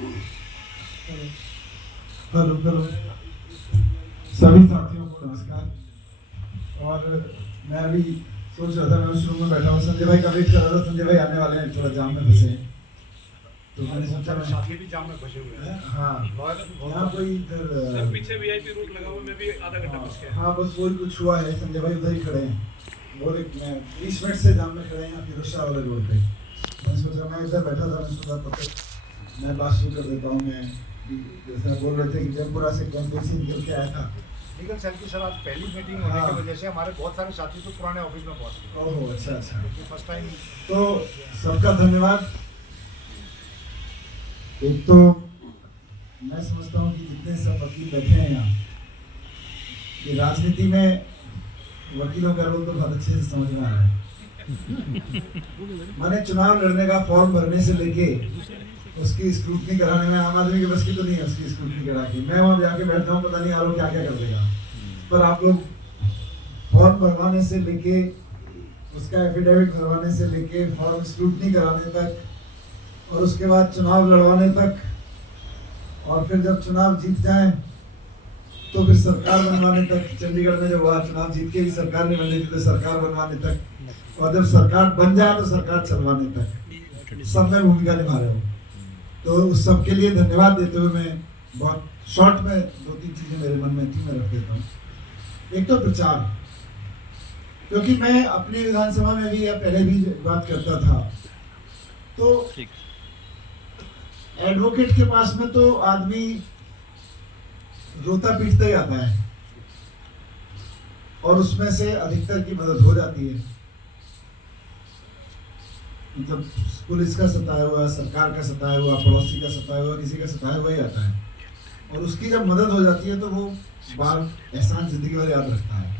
Hello hello सभी साथियों को नमस्कार। और मैं अभी सोच रहा था, मैं उस रूम में बैठा हूँ, संजय भाई का वेट कर रहा था। संजय भाई आने वाले हैं, थोड़ा जाम में फंसे हैं, तो मैंने सोचा साथी भी जाम में फंसे हुए हैं। हाँ, यहाँ कोई इधर पीछे वीआईपी रूट लगा हुआ, मैं भी आधा घंटा फंस गया। हाँ बस वही कुछ हुआ है। संजय भाई उधर ही खड़े हैं, बोले मैं 20 मिनट से जाम में खड़े हैं फिरोज शाह वाले रोड पे। मैंने सोचा मैं इधर बैठा था, मैंने सोचा तब तक मैं बात शुरू कर देता हूँ। मैं जैसा बोल रहे थे कि जयपुरा से कैंपस से निकल के आया था। लीगल सेल की सर आज पहली मीटिंग होने की वजह से हमारे बहुत सारे साथी तो पुराने ऑफिस में पहुंच गए। ओहो अच्छा अच्छा, ये फर्स्ट टाइम। तो सबका धन्यवाद। एक तो मैं समझता हूँ कि जितने सब वकील बैठे हैं यहाँ, कि राजनीति में वकीलों का रोल तो बहुत अच्छे से समझ में आ रहा है। मैंने चुनाव लड़ने का फॉर्म भरने से लेके उसकी स्क्रूटनी कराने में आम आदमी के बस की तो नहीं है। उसकी स्क्रूटनी करा के मैं वहां जाके बैठता हूँ, पता नहीं आरोप क्या क्या कर देगा। पर आप लोग फॉर्म भरवाने से लेके उसका एफिडेविट भरवाने से लेके फॉर्म स्क्रूटनी कराने तक और उसके बाद चुनाव लड़वाने तक, और फिर जब चुनाव जीत जाए तो फिर सरकार बनवाने तक। चंडीगढ़ में जब हुआ चुनाव जीत के भी सरकार नहीं बन रही थी, तो सरकार बनवाने तक, और जब सरकार बन जाए तो सरकार चलवाने तक सब में भूमिका निभा रहे हो। तो उस सब के लिए धन्यवाद देते हुए मैं बहुत शॉर्ट में 2-3 चीजें मेरे मन में थी, मैं रख देता हूँ। एक तो प्रचार, क्योंकि मैं अपनी विधानसभा में भी या पहले भी बात करता था, तो एडवोकेट के पास में तो आदमी रोता पीटता ही आता है, और उसमें से अधिकतर की मदद हो जाती है। मतलब पुलिस का सताया हुआ, सरकार का सताया हुआ, पड़ोसी का सताया हुआ, किसी का सताया हुआ ही आता है, और उसकी जब मदद हो जाती है तो वो बात एहसान जिंदगी भर याद रखता है।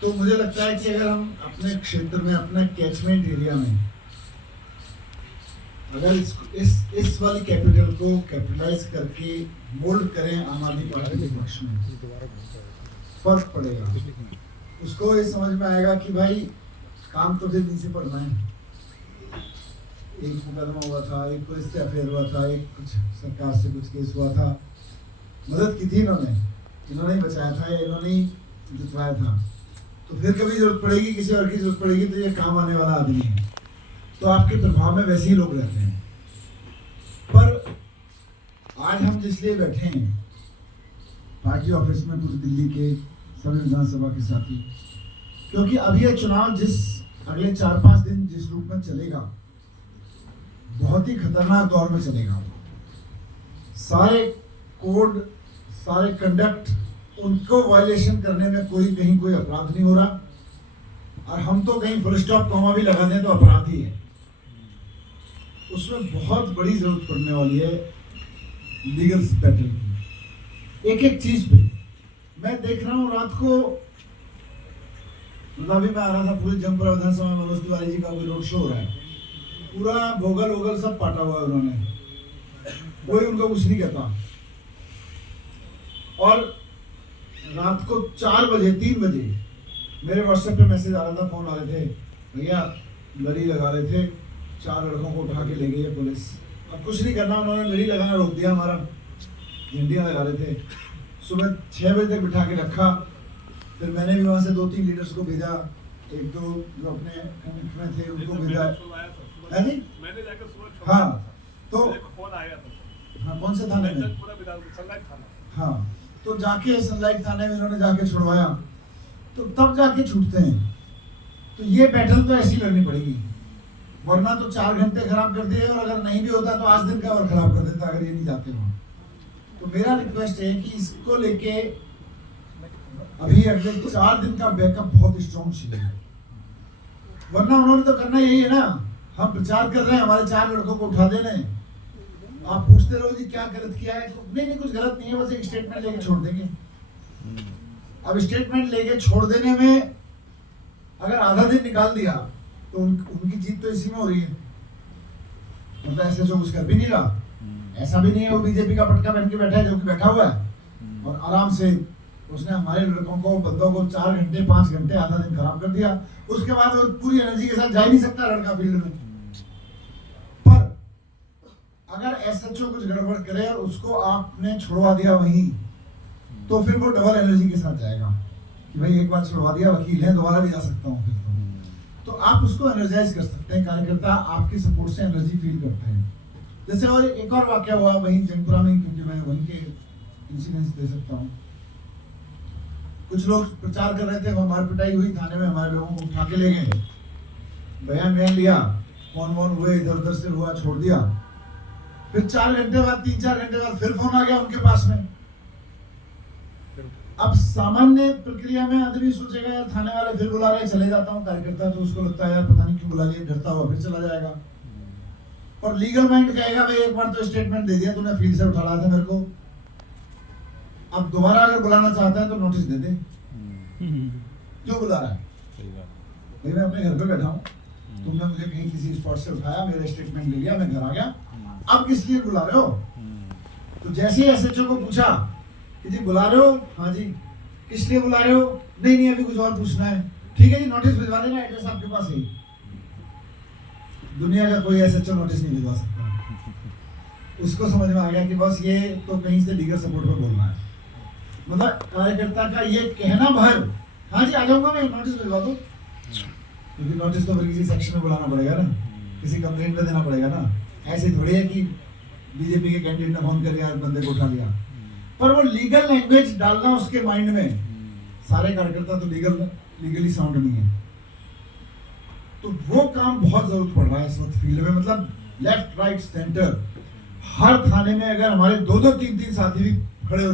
तो मुझे लगता है कि अगर हम अपने क्षेत्र में, अपने कैचमेंट एरिया में अगर इस वाली कैपिटल को कैपिटलाइज करके मोल्ड करें आम आदमी पार्टी के पक्ष में, फर्क पड़ेगा। उसको ये समझ में आएगा कि भाई काम तो फिर नीचे पड़ना है। एक मुकदमा हुआ था, एक पुलिस से अफेयर हुआ था, एक कुछ सरकार से कुछ केस हुआ था, मदद की थी इन्होंने ही बचाया था या इन्होंने ही जितवाया था। तो फिर कभी जरूरत पड़ेगी, किसी और की जरूरत पड़ेगी, तो ये काम आने वाला आदमी है। तो आपके प्रभाव में वैसे ही लोग रहते हैं। पर आज हम जिसलिए बैठे हैं पार्टी ऑफिस में, पूरी दिल्ली के सभी विधानसभा के साथी, क्योंकि अभी यह चुनाव जिस अगले 4-5 दिन जिस रूप में चलेगा, बहुत ही खतरनाक दौर में चलेगा। सारे कोड, सारे कंडक्ट, उनको वायलेशन करने में कहीं कोई अपराध नहीं हो रहा, और हम तो कहीं फुल स्टॉप कॉमा भी लगा दें तो अपराध ही है। उसमें बहुत बड़ी जरूरत पड़ने वाली है लीगल बैटल की। एक एक चीज पे मैं देख रहा हूँ। रात को अभी मैं आ रहा था, पूरी जमपुरा विधानसभा में मनोज तिवारी जी का कोई रोड शो हो रहा है, पूरा भोगल वोगल सब पाटा हुआ है उन्होंने, कोई उनको कुछ नहीं कहता। और रात को 4 बजे 3 बजे मेरे व्हाट्सएप पे मैसेज आ रहा था, फोन आ रहे थे, भैया लड़ी लगा रहे थे, 4 लड़कों को उठा के ले गई है पुलिस। अब कुछ नहीं करना, उन्होंने लड़ी लगाना रोक दिया, हमारा झंडियाँ लगा रहे थे। सुबह 6 बजे तक बिठा के रखा। फिर मैंने भी वहाँ से 2-3 लीडर्स को भेजा, 1-2 जो अपने कनेक्ट में थे उनको भेजा है जी। हाँ तो हाँ, कौन से थाने में? हाँ, तो जाके सनलाइट थाने में इन्होंने जाके छुड़वाया, तो तब जाके छूटते हैं। तो ये बैटल तो ऐसी लड़नी पड़ेगी, वरना तो 4 घंटे खराब कर दिए, और अगर नहीं भी होता तो आज दिन का और खराब कर देता अगर ये नहीं जाते वहाँ। तो मेरा रिक्वेस्ट है कि इसको लेके अभी अगले 4 दिन का बैकअप बहुत स्ट्रॉन्ग चाहिए, वरना उन्होंने तो करना यही है ना, हम प्रचार कर रहे हैं, हमारे 4 लड़कों को उठा देने, आप पूछते रहो जी क्या गलत किया है। तो नहीं कुछ गलत नहीं है, बस एक स्टेटमेंट लेके छोड़ देंगे। अब स्टेटमेंट लेके छोड़ देने में अगर आधा दिन निकाल दिया तो उनकी जीत तो इसी में हो रही है। मतलब ऐसे जो कुछ कर भी नहीं रहा, ऐसा भी नहीं है वो बीजेपी का पटका पहन के बैठा है, जो कि बैठा हुआ है और आराम से उसने हमारे लड़कों को, बंदों को 4 घंटे 5 घंटे आधा दिन खराब कर दिया। उसके बाद वो पूरी एनर्जी के साथ जा ही नहीं सकता लड़का फील्ड में। पर अगर एसएचओ कुछ गड़बड़ करे और उसको आपने छुड़वा दिया वहीं, तो फिर वो डबल एनर्जी के साथ जाएगा कि भाई एक बार छुड़वा दिया, वकील है, दोबारा भी जा सकता हूँ फिर तो आप उसको एनर्जाइज कर सकते हैं। कार्यकर्ता आपकी सपोर्ट से एनर्जी फील करते हैं। जैसे और एक और वाक्य हुआ वहीं जंगपुरा में, क्योंकि मैं वहीं के इंसिडेंट्स दे सकता हूँ। कुछ लोग प्रचार कर रहे थे, हमारी पिटाई हुई थाने में, हमारे लोगों को उठा के ले गए, बयान लिया, फोन वोन हुए, इधर उधर से हुआ, छोड़ दिया। फिर 4 घंटे बाद, 3-4 घंटे बाद फिर फोन आ गया उनके पास में। अब सामान्य प्रक्रिया में आदमी सोचेगा यार थाने वाले फिर बुला रहे हैं, चले जाता हूँ। कार्यकर्ता तो उसको लगता है यार पता नहीं क्यों बुला लिया, डरता हुआ फिर चला जाएगा। और लीगल माइंड कहेगा भाई एक बार तो स्टेटमेंट दे दिया तूने, फील्ड से उठा रहा था मेरे को, अब दोबारा अगर बुलाना चाहता है तो नोटिस दे दे, क्यों बुला रहा है? भाई मैं अपने घर पे बैठा हूँ, तुमने मुझे कहीं किसी स्पॉट से उठाया, मेरा स्टेटमेंट ले लिया, मैं घर आ गया, अब किस लिए बुला रहे हो? तो जैसे ही एसएचओ को पूछा कि जी बुला रहे हो? हाँ जी। किस लिए बुला रहे हो? नहीं नहीं अभी कुछ और पूछना है। ठीक है जी, नोटिस भिजवा देना, एड्रेस आपके पास है। दुनिया का कोई एसएचओ नोटिस नहीं भिजवा सकता। उसको समझ में आ गया कि बस ये तो कहीं से लीगल सपोर्ट पर बोलना है। मतलब कार्यकर्ता का ये कहना भर, हाँ जी आ जाऊंगा मैं, नोटिस भिजवा दो, क्योंकि नोटिस तो फिर किसी सेक्शन में बुलाना पड़ेगा ना, किसी कंप्लेंट पे देना पड़ेगा ना। ऐसे थोड़ी है कि बीजेपी के कैंडिडेट ने फोन कर यार बंदे को उठा लिया। पर वो लीगल लैंग्वेज डालना उसके माइंड में, सारे कार्यकर्ता तो लीगली साउंड नहीं है, तो वो काम बहुत जरूरत पड़ रहा है इस वक्त फील्ड में। मतलब लेफ्ट राइट सेंटर हर थाने में अगर हमारे 2-2 3-3 साथी भी खड़े